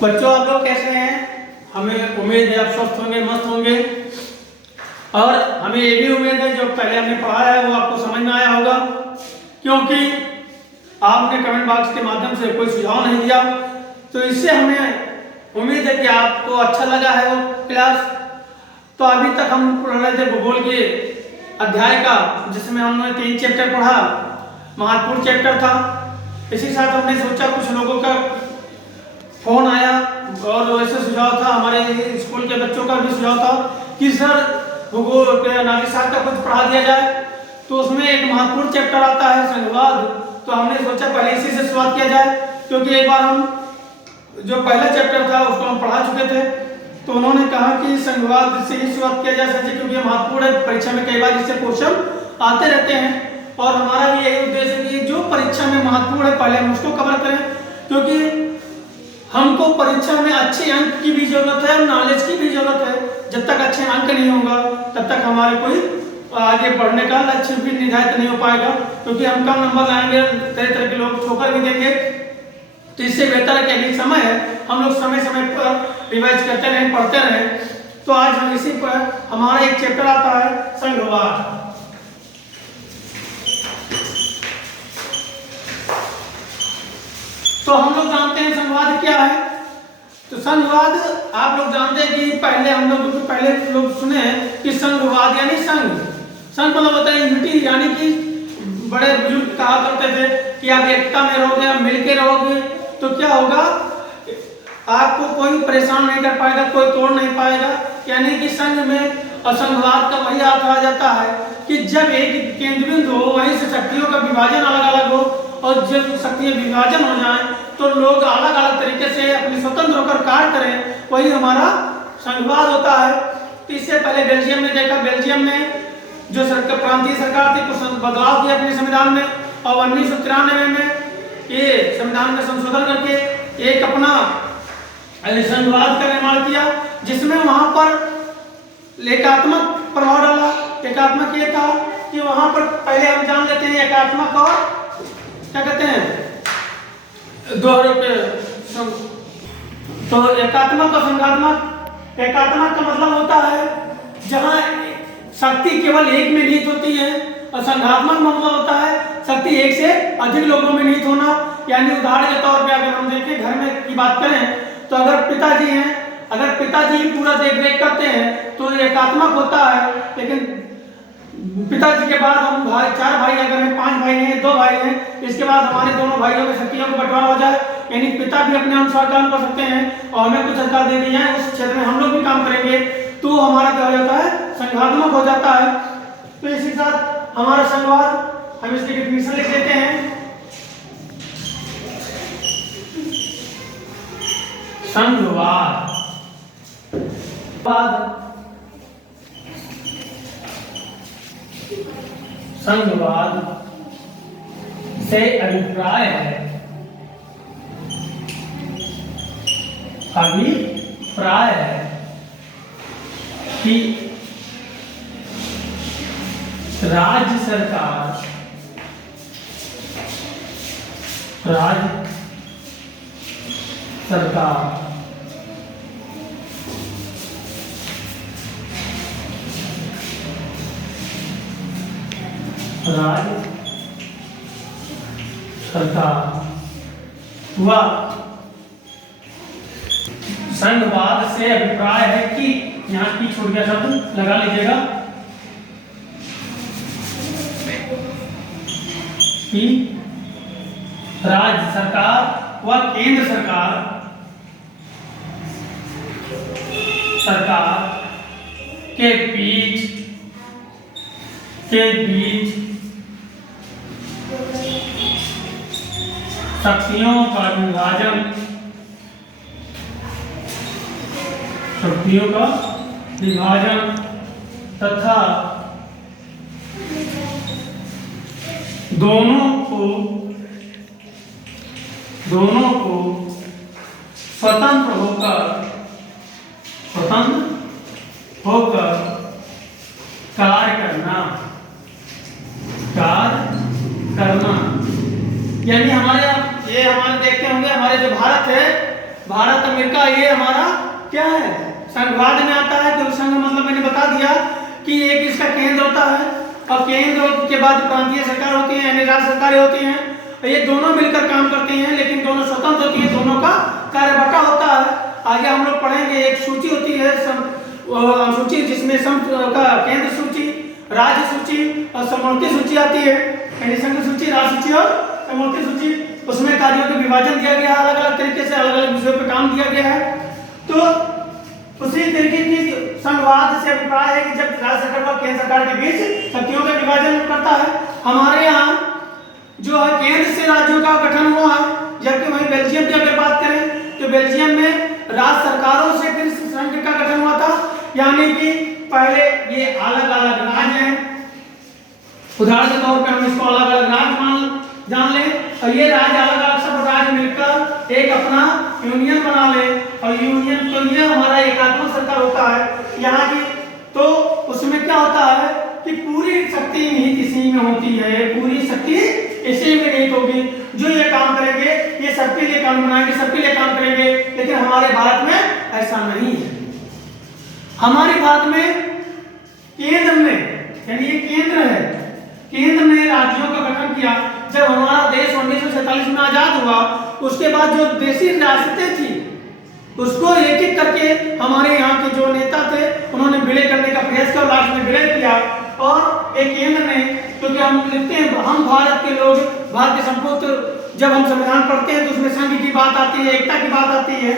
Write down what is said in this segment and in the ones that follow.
बच्चों आप लोग कैसे हैं? हमें उम्मीद है आप स्वस्थ होंगे, मस्त होंगे। और हमें ये भी उम्मीद है जो पहले हमने पढ़ा है वो आपको समझ में आया होगा, क्योंकि आपने कमेंट बॉक्स के माध्यम से कोई सुझाव नहीं दिया। तो इससे हमें उम्मीद है कि आपको अच्छा लगा है वो क्लास। तो अभी तक हम पढ़ रहे थे भूगोल के अध्याय का, जिसमें हमने 3 चैप्टर पढ़ा, महत्वपूर्ण चैप्टर था। इसी साथ हमने सोचा कुछ लोगों का फोन आया और वैसे सुझाव था, हमारे स्कूल के बच्चों का भी सुझाव था कि सर भूगोल के नागरिक शास्त्र का कुछ पढ़ा दिया जाए। तो उसमें एक महत्वपूर्ण चैप्टर आता है संघवाद। तो हमने सोचा पहले इसी से शुरुआत किया जाए, क्योंकि एक बार हम जो पहला चैप्टर था उसको हम पढ़ा चुके थे। तो उन्होंने कहा कि संघवाद से ही शुरुआत किया जा सकती है, क्योंकि ये महत्वपूर्ण है, परीक्षा में कई बार इससे क्वेश्चन आते रहते हैं। और हमारा भी यही उद्देश्य है कि जो परीक्षा में महत्वपूर्ण है पहले हम उसको कवर करें, क्योंकि हमको परीक्षा में अच्छे अंक की भी जरूरत है और नॉलेज की भी जरूरत है। जब तक अच्छे अंक नहीं होगा तब तक हमारे कोई आगे बढ़ने का लक्ष्य भी निर्धारित नहीं हो पाएगा, क्योंकि हम कम नंबर लाएंगे, तरह तरह के लोग ठोकर भी देंगे। तो इससे बेहतर है कि अभी समय है, हम लोग समय समय पर रिवाइज करते रहें, पढ़ते रहें। तो आज हम इसी पर हमारा एक चैप्टर आता है संघवाद। तो हम लोग जानते हैं संघवाद क्या है। तो संघवाद आप लोग जानते हैं कि पहले हम लोग सुने कि संघवाद यानी संघ मतलब होता है यूनिटी, यानी कि बड़े बुजुर्ग कहा करते थे कि आप एकता में रहोगे, आप मिलके रहोगे तो क्या होगा, आपको कोई परेशान नहीं कर पाएगा, कोई तोड़ नहीं पाएगा। यानी कि संघ में असंघवाद का वही अर्थ आ जाता है कि जब एक केंद्र बिंदु हो, वहीं से शक्तियों का विभाजन अलग अलग हो, और जब शक्तियां विभाजन हो जाए तो लोग अलग अलग तरीके से अपने स्वतंत्र होकर कार्य करें, वही हमारा संघवाद होता है। तो इससे पहले बेल्जियम में देखा, बेल्जियम में जो प्रांतीय सरकार थी कुछ बदलाव किया अपने संविधान में, और 1993 में ये संविधान में संशोधन करके एक अपना संघवाद का निर्माण किया, जिसमें वहां पर एकात्मक प्रभाव डाला। एकात्मक ये था कि वहां पर पहले हम जान लेते हैं एकात्मक और क्या कहते हैं दोहरे पे। तो एकात्मक और संघात्मक। एकात्मक का मतलब होता है जहां शक्ति केवल एक में निहित होती है, और संघात्मक मतलब होता है शक्ति एक से अधिक लोगों में निहित होना। यानी उदाहरण के तौर पे अगर हम देखें, घर में की बात करें तो अगर पिताजी हैं, अगर पिताजी पूरा देखरेख करते हैं तो एकात्मक होता है। लेकिन पिताजी के बाद हम भाई 4 भाई, अगर हम 5 भाई हैं, 2 भाई हैं, इसके बाद हमारे दोनों भाइयों की शक्तियों को बंटवारा हो जाए, यानी पिता भी अपने अनुसार काम कर सकते हैं और हमें कुछ अधिकार दे दिए हैं, उस क्षेत्र में हम लोग भी काम करेंगे, तो हमारा क्या हो जाता है, संघात्मक हो जाता है। तो इसी साथ हमारा संघवाद, हम इसकी डिफिनेशन लिख देते हैं। संघवाद संघवाद से अभिप्राय है, अभिप्राय है कि राज्य सरकार व संघवाद से अभिप्राय है कि, यहाँ की छोड़ गया शब्द लगा लीजिएगा, कि राज्य सरकार व केंद्र सरकार के बीच शक्तियों का विभाजन तथा दोनों को स्वतंत्र होकर कार्य करना। यानी हमारे देखते होंगे, हमारे जो भारत है भारत अमेरिका ये हमारा क्या है, संघवाद में आता है। तो संघ मतलब मैंने बता दिया कि एक इसका केंद्र होता है और केंद्र के बाद प्रांतीय सरकार होती है यानी राज्य सरकारें होती हैं। ये दोनों मिलकर काम करते हैं लेकिन दोनों स्वतंत्र होती है, दोनों का कार्य बटा होता है। आगे हम लोग पढ़ेंगे एक सूची होती है सूची जिसमें सम का केंद्र सूची, राज्य सूची और समवर्ती सूची आती है, यानी संघ सूची, राज्य सूची और समवर्ती सूची। उसमें कार्यों का विभाजन दिया गया है, अलग अलग तरीके से अलग अलग विषयों पर काम दिया गया है। तो उसी तरीके की संघवाद से अभिप्राय है कि जब राज्य सरकार और केंद्र सरकार के बीच शक्तियों का विभाजन करता है। हमारे यहाँ जो है केंद्र से राज्यों का गठन हुआ है, जबकि वहीं बेल्जियम की अगर बात करें तो बेल्जियम में राज्य सरकारों से फिर संघ का गठन हुआ था, यानी कि पहले ये अलग अलग राज्य हैं। उदाहरण के तौर पे हम इसको अलग अलग राज्य जान लें और ये राज्य अलग अलग सब राज्य मिलकर एक अपना यूनियन बना ले और यूनियन तो ये हमारा एकात्मक सरकार होता है यहाँ की। तो उसमें क्या होता है कि पूरी शक्ति निहित इसी में होती है, पूरी शक्ति इसी में निहित होगी। जो ये काम करेंगे ये सबके लिए कानून बनाएंगे, सबके लिए काम करेंगे। लेकिन हमारे भारत में ऐसा नहीं है। हमारे भारत में केंद्र में यानी ये केंद्र है, केंद्र ने राज्यों का गठन किया। जब हमारा देश 1947 में आजाद हुआ उसके बाद जो देशी रियासतें थी उसको एक एक करके हमारे यहाँ के जो नेता थे उन्होंने विलय करने का प्रयास किया, लास्ट में विलय किया। और एक केंद्र ने, क्योंकि हम लिखते हैं हम भारत के लोग, भारत के संपूर्ण जब हम संविधान पढ़ते हैं तो उसमें संघ की बात आती है, एकता की बात आती है।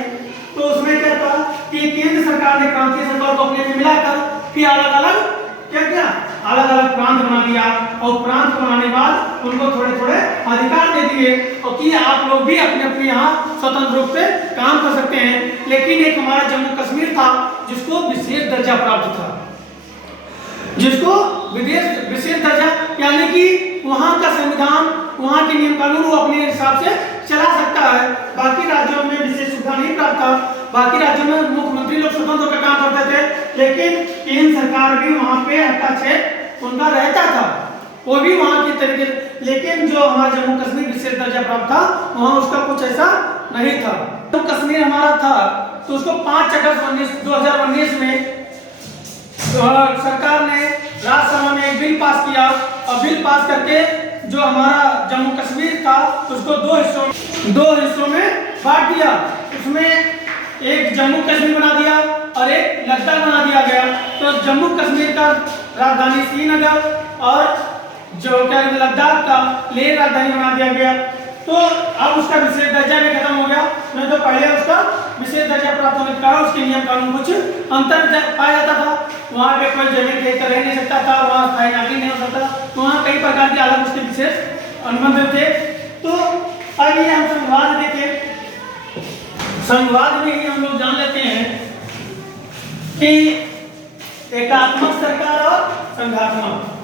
तो उसमें क्या था कि केंद्र सरकार ने प्रांतीय सरकार को अपने में मिलाकर फिर अलग अलग क्या अलग अलग प्रांत बना दिया और प्रांत बनाने के बाद उनको थोड़े थोड़े अधिकार दे दिए और कि आप लोग भी अपने अपने यहाँ स्वतंत्र रूप से काम कर सकते हैं। लेकिन एक हमारा जम्मू कश्मीर था जिसको विशेष दर्जा प्राप्त था, जिसको विशेष दर्जा यानी कि वहाँ का संविधान, वहाँ के नियम कानून वो अपने हिसाब से चला सकता है। बाकी राज्यों में विशेष सुविधा नहीं प्राप्त था, बाकी राज्यों में मुख्यमंत्री लोग स्वतंत्र होकर काम करते थे, लेकिन केंद्र सरकार भी वहाँ पे हस्तक्षेप उनका रहता था, वो भी वहाँ की तरीके। लेकिन जो हमारा जम्मू कश्मीर विशेष दर्जा प्राप्त था वहाँ उसका कुछ ऐसा नहीं था। जम्मू कश्मीर हमारा था तो उसको 5 अगस्त 2019 में सरकार ने राज्यसभा में एक बिल पास किया और बिल पास करके जो हमारा जम्मू कश्मीर था उसको दो हिस्सों में बांट दिया। उसमें एक जम्मू कश्मीर बना दिया और एक लद्दाख बना दिया गया। तो जम्मू कश्मीर का राजधानी श्रीनगर और जो क्या लद्दाख का लेह राजधानी बना दिया गया। तो अब उसका विशेष दर्जा भी खत्म हो गया, नहीं तो पहले उसका विशेष दर्जा प्राप्त होने के कारण उसके नियम कानून कुछ अंतर पाया जाता था। वहाँ पे कोई जमीन देख कर रह नहीं सकता था, वहाँ स्थायी नागरिक नहीं हो सकता, तो वहाँ कई प्रकार के अलग उसके विशेष अनुबंध थे। तो आइए हम संघवाद देखें। संघवाद में ही हम लोग जान लेते हैं कि एकात्मक सरकार और संघात्मक।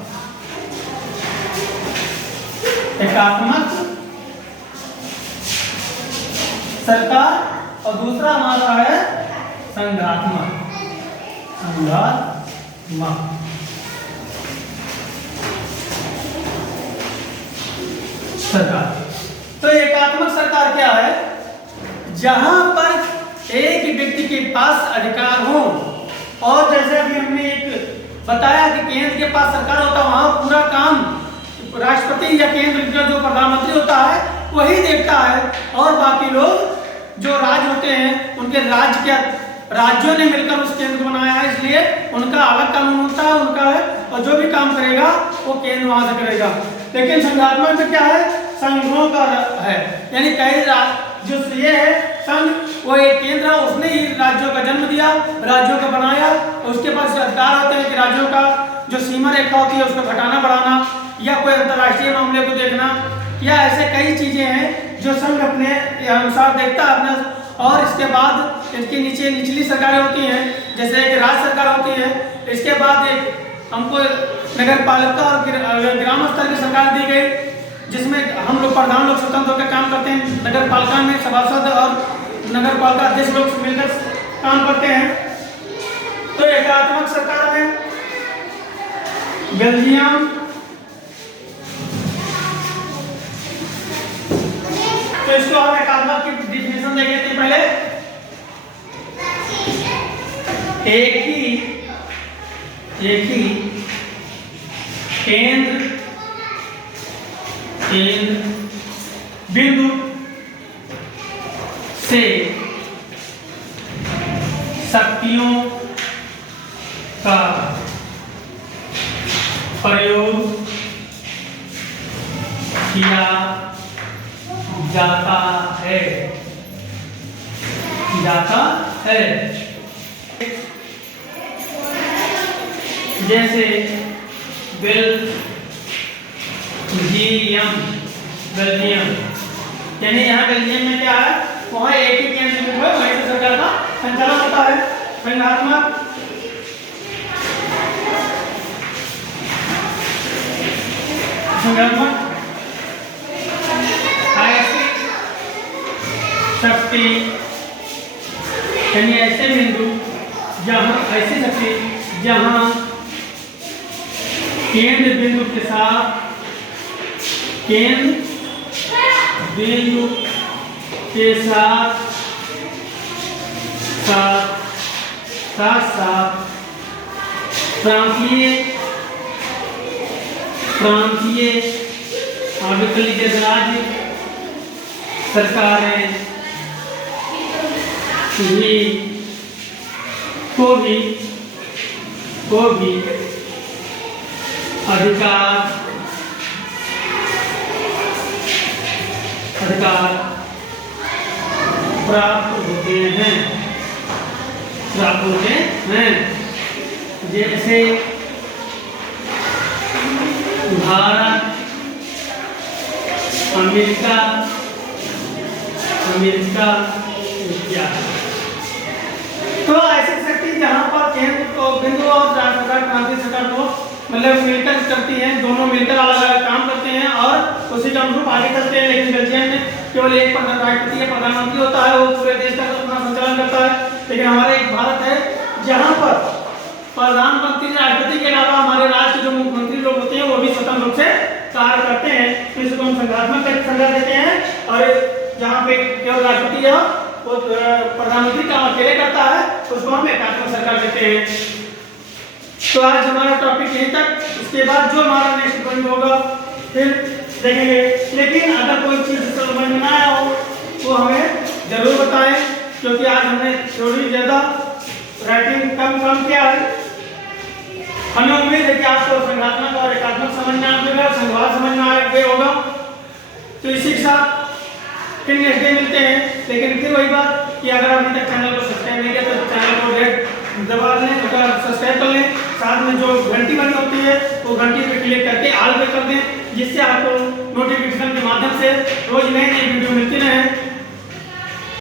एकात्मक सरकार और दूसरा हमारा है संघात्मक। सरकार। तो एकात्मक सरकार क्या है? जहां पर एक व्यक्ति के पास अधिकार हो, और जैसे अभी हमने एक बताया कि केंद्र के पास सरकार होता है, वहां पूरा काम राष्ट्रपति या केंद्र का जो प्रधानमंत्री होता है वही देखता है, और बाकी लोग जो राज्य होते हैं उनके राज्य के राज्यों ने मिलकर उस केंद्र को बनाया है, इसलिए उनका अलग कानून होता है उनका है, और जो भी काम करेगा वो केंद्र वहां से करेगा। लेकिन संघात्मक में क्या है? संघों का है, यानी कई जो ये है संघ, वो एक केंद्र है, उसने ही राज्यों का जन्म दिया, राज्यों का बनाया, उसके पास अधिकार होते हैं कि राज्यों का जो सीमा रेखा होती है उसको घटाना बढ़ाना, या कोई अंतर्राष्ट्रीय मामले को देखना, या ऐसे कई चीजें हैं जो संघ अपने अनुसार देखता है अपना। और इसके बाद इसके नीचे निचली सरकारें होती हैं, जैसे एक राज्य सरकार होती है, इसके बाद एक हमको नगर पालिका और ग्राम स्तर की सरकार दी गई, जिसमें हम लोग प्रधान लोग स्वतंत्र होकर काम करते हैं। नगर पालिका में सभासद और नगर पालिका अध्यक्ष लोग मिलकर काम करते हैं। तो एकात्मक सरकार में बेल्जियम, तो इसको हम एकात्मक की डिफिनेशन देख लेते हैं पहले। एक ही केंद्र बिंदु से शक्तियों का प्रयोग किया जाता है जैसे बेल्जियम यानी यहाँ बेल्जियम में क्या है, वहाँ एक ही केंद्र बिंदु है, वहीं से सरकार का संचालन होता है। संज्ञानात्मक ऐसी शक्ति यानी ऐसे बिंदु जहाँ ऐसी शक्ति जहाँ केंद्र बिंदु के साथ साथ प्रांतीय आविकलित राज्य सरकारें को भी अधिकार प्राप्त होते हैं जैसे भारत, अमेरिका इत्यादि। तो ऐसी शक्ति जहाँ पर केंद्र बिंदु और राज्य सरकार, प्रांतीय सरकार को मतलब मिलकर चलती हैं, दोनों मिलकर अलग अलग काम करते हैं और उसी के अनुरूप आगे चलते हैं। लेकिन बेल्जियम में केवल एक राष्ट्रपति या प्रधानमंत्री होता है, वो पूरे देश का अपना संचालन करता है। लेकिन हमारा एक भारत है जहाँ पर प्रधानमंत्री राष्ट्रपति के अलावा हमारे राज्य जो मुख्यमंत्री लोग होते हैं वो भी स्वतंत्र रूप से कार्य करते हैं। इसको हम संघात्मक संघ देते हैं। और जहाँ पे केवल राष्ट्रपति या वो प्रधानमंत्री काम अकेले करता है उसको हम एकात्मक सरकार देते हैं। तो आज हमारा टॉपिक यहीं तक, इसके बाद जो हमारा नेक्स्ट पॉइंट होगा फिर देखेंगे। लेकिन अगर कोई चीज़ समझ में ना आया हो तो हमें जरूर बताएं, क्योंकि आज हमने थोड़ी ज़्यादा राइटिंग कम किया है। हमें उम्मीद है कि आपको संघात्मक और एकात्मक समझना आ गया, संघवाद समझना आ गया होगा। तो इसी के साथ फिर नेक्स्ट डे मिलते हैं। लेकिन फिर वही बात कि अगर अभी तक चैनल को सब्सक्राइब नहीं किया तो चैनल को रेड दबा लें, अगर सब्सक्राइब कर लें, साथ में जो घंटी बनी होती है वो घंटी पे क्लिक करके ऑल पे कर दें, जिससे आपको नोटिफिकेशन के माध्यम से रोज नई वीडियो मिलती है।